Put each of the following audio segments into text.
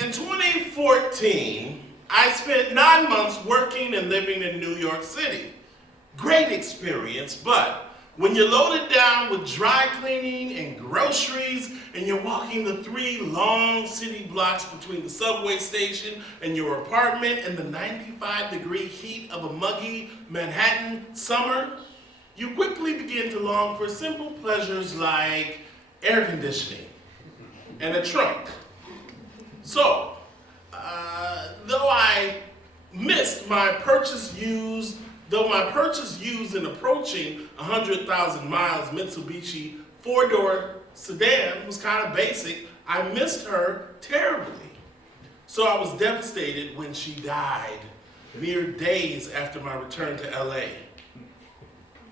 In 2014, I spent 9 months working and living in New York City. Great experience, but when you're loaded down with dry cleaning and groceries and you're walking the 3 long city blocks between the subway station and your apartment in the 95-degree heat of a muggy Manhattan summer, you quickly begin to long for simple pleasures like air conditioning and a trunk. So, though my purchase used in approaching 100,000 miles Mitsubishi 4-door sedan was kind of basic, I missed her terribly. So I was devastated when she died mere days after my return to LA.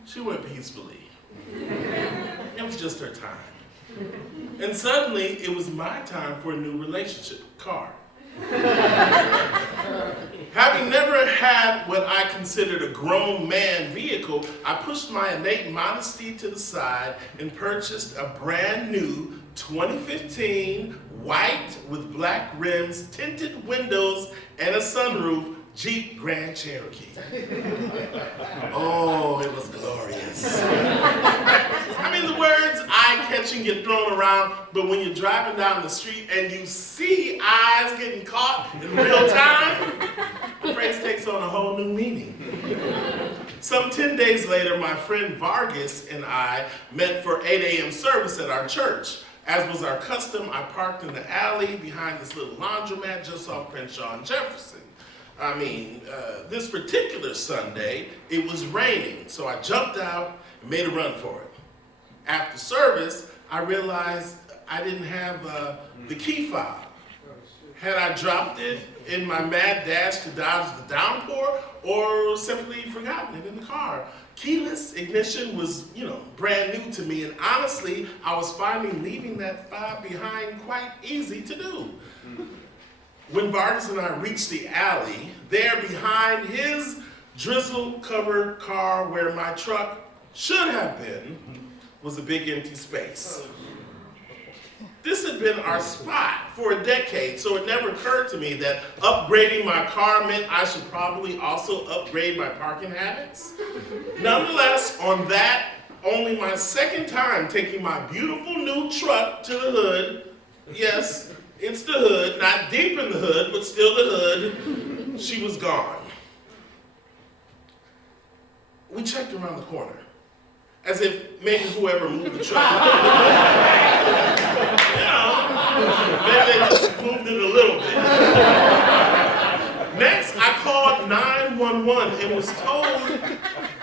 She went peacefully. It was just her time. And suddenly, it was my time for a new relationship, car. Having never had what I considered a grown man vehicle, I pushed my innate modesty to the side and purchased a brand new 2015 white with black rims, tinted windows, and a sunroof Jeep Grand Cherokee. Oh, it was glorious. I mean, the words eye-catching get thrown around, but when you're driving down the street and you see eyes getting caught in real time, the phrase takes on a whole new meaning. Some 10 days later, my friend Vargas and I met for 8 a.m. service at our church. As was our custom, I parked in the alley behind this little laundromat just off Crenshaw and Jefferson. This particular Sunday, it was raining, so I jumped out and made a run for it. After service, I realized I didn't have the key fob. Had I dropped it in my mad dash to dodge the downpour, or simply forgotten it in the car? Keyless ignition was, brand new to me, and honestly, I was finding leaving that fob behind quite easy to do. When Vargas and I reached the alley, there behind his drizzle-covered car where my truck should have been, was a big empty space. This had been our spot for a decade, so it never occurred to me that upgrading my car meant I should probably also upgrade my parking habits. Nonetheless, on that, only my second time taking my beautiful new truck to the hood, yes, it's the hood, not deep in the hood, but still the hood, she was gone. We checked around the corner, as if maybe whoever moved the truck, maybe they just moved it a little bit. Next, I called 911 and was told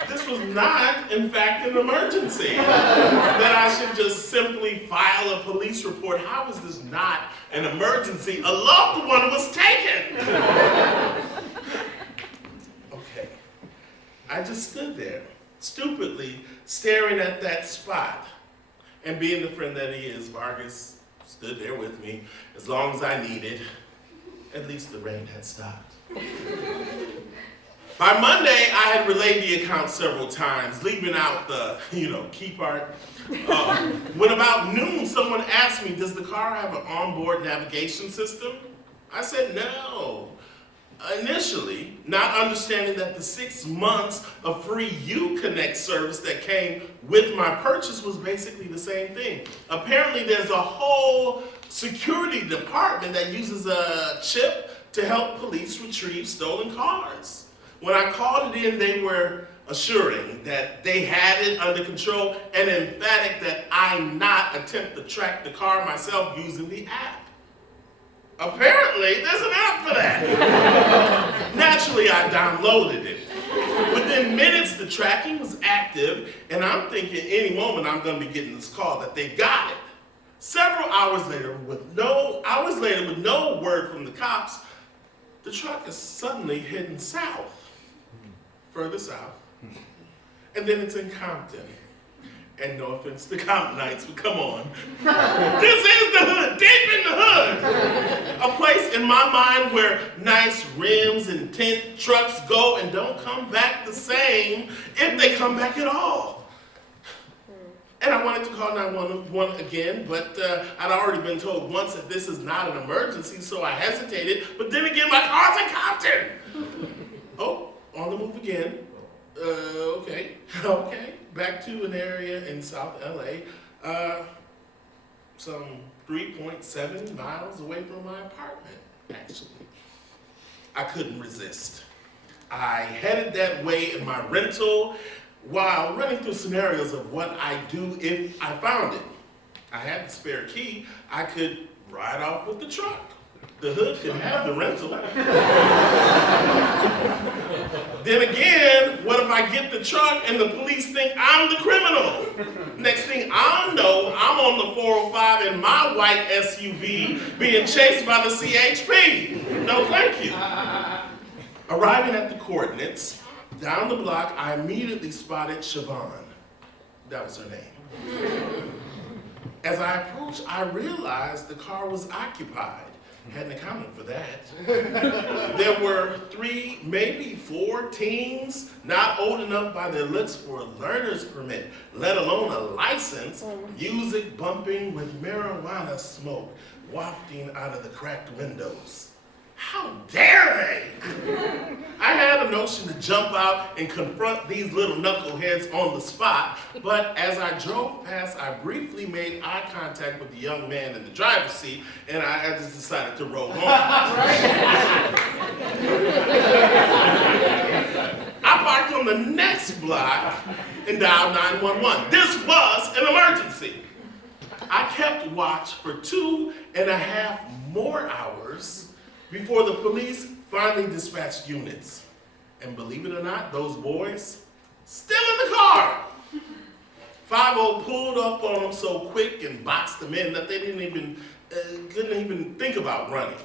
this was not, in fact, an emergency, that I should just simply file a police report. How is this not an emergency? A loved one was taken. Okay, I just stood there, stupidly staring at that spot. And being the friend that he is, Vargas stood there with me as long as I needed. At least the rain had stopped. By Monday, I had relayed the account several times, leaving out the, key part. When about noon, someone asked me, does the car have an onboard navigation system? I said no. Initially, not understanding that the 6 months of free Uconnect service that came with my purchase was basically the same thing. Apparently, there's a whole security department that uses a chip to help police retrieve stolen cars. When I called it in, they were assuring that they had it under control and emphatic that I not attempt to track the car myself using the app. Apparently, there's an app for that. Naturally, I downloaded it. Within minutes, the tracking was active, and I'm thinking any moment I'm going to be getting this call that they got it. Several hours later, with no word from the cops, the truck is suddenly heading south. Further south, and then it's in Compton. And no offense to Comptonites, but come on. This is the hood, deep in the hood. A place in my mind where nice rims and tint trucks go and don't come back the same, if they come back at all. And I wanted to call 911 again, but I'd already been told once that this is not an emergency, so I hesitated. But then again, my car's in Compton. Oh, on the move again. Okay. Back to an area in South LA, some 3.7 miles away from my apartment, actually. I couldn't resist. I headed that way in my rental while running through scenarios of what I'd do if I found it. I had the spare key. I could ride off with the truck. The hood could have the rental. Then again, what if I get the truck and the police think I'm the criminal? Next thing I know, I'm on the 405 in my white SUV being chased by the CHP. No, thank you. Arriving at the coordinates, down the block, I immediately spotted Chavaun. That was her name. As I approached, I realized the car was occupied. Hadn't accounted for that. There were 3, maybe 4 teens, not old enough by their looks for a learner's permit, let alone a license, music bumping with marijuana smoke wafting out of the cracked windows. How dare they? I had a notion to jump out and confront these little knuckleheads on the spot, but as I drove past, I briefly made eye contact with the young man in the driver's seat, and I just decided to roll on. I parked on the next block and dialed 911. This was an emergency. I kept watch for 2.5 more hours before the police finally dispatched units. And believe it or not, those boys, still in the car. 5-0 pulled up on them so quick and boxed them in that they couldn't even think about running.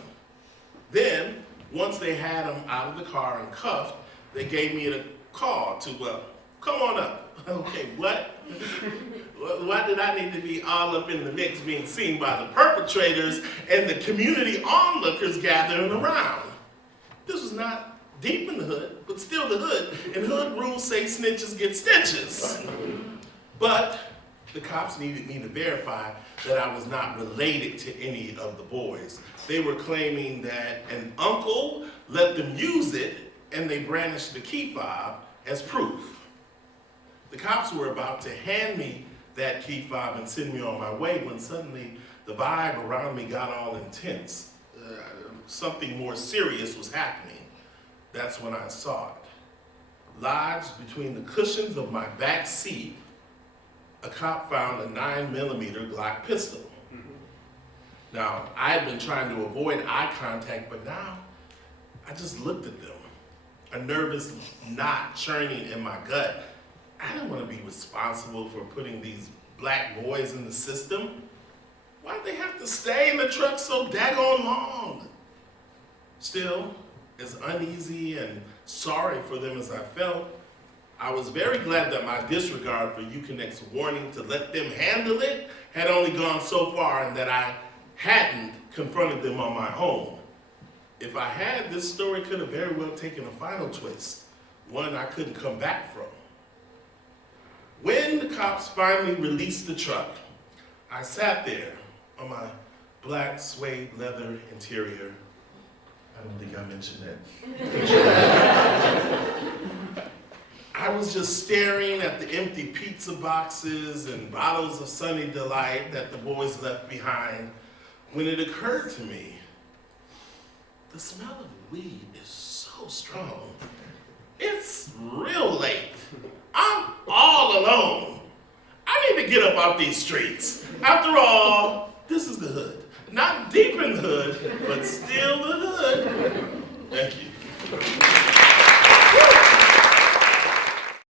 Then, once they had them out of the car and cuffed, they gave me a call to, come on up. Okay, what? Why did I need to be all up in the mix being seen by the perpetrators and the community onlookers gathering around? This was not deep in the hood, but still the hood. And hood rules say snitches get stitches. But the cops needed me to verify that I was not related to any of the boys. They were claiming that an uncle let them use it and they brandished the key fob as proof. The cops were about to hand me that key fob and send me on my way when suddenly the vibe around me got all intense. Something more serious was happening. That's when I saw it. Lodged between the cushions of my back seat, a cop found a 9mm Glock pistol. Now, I had been trying to avoid eye contact, but now I just looked at them, a nervous knot churning in my gut. I didn't want to be responsible for putting these black boys in the system. Why'd they have to stay in the truck so daggone long? Still, as uneasy and sorry for them as I felt, I was very glad that my disregard for Uconnect's warning to let them handle it had only gone so far and that I hadn't confronted them on my own. If I had, this story could have very well taken a final twist, one I couldn't come back from. When the cops finally released the truck, I sat there on my black suede leather interior. I don't think I mentioned that. I was just staring at the empty pizza boxes and bottles of Sunny Delight that the boys left behind when it occurred to me, the smell of weed is so strong. It's real late. I'm all alone. I need to get up out these streets. After all, this is the hood. Not deep in the hood, but still the hood. Thank you.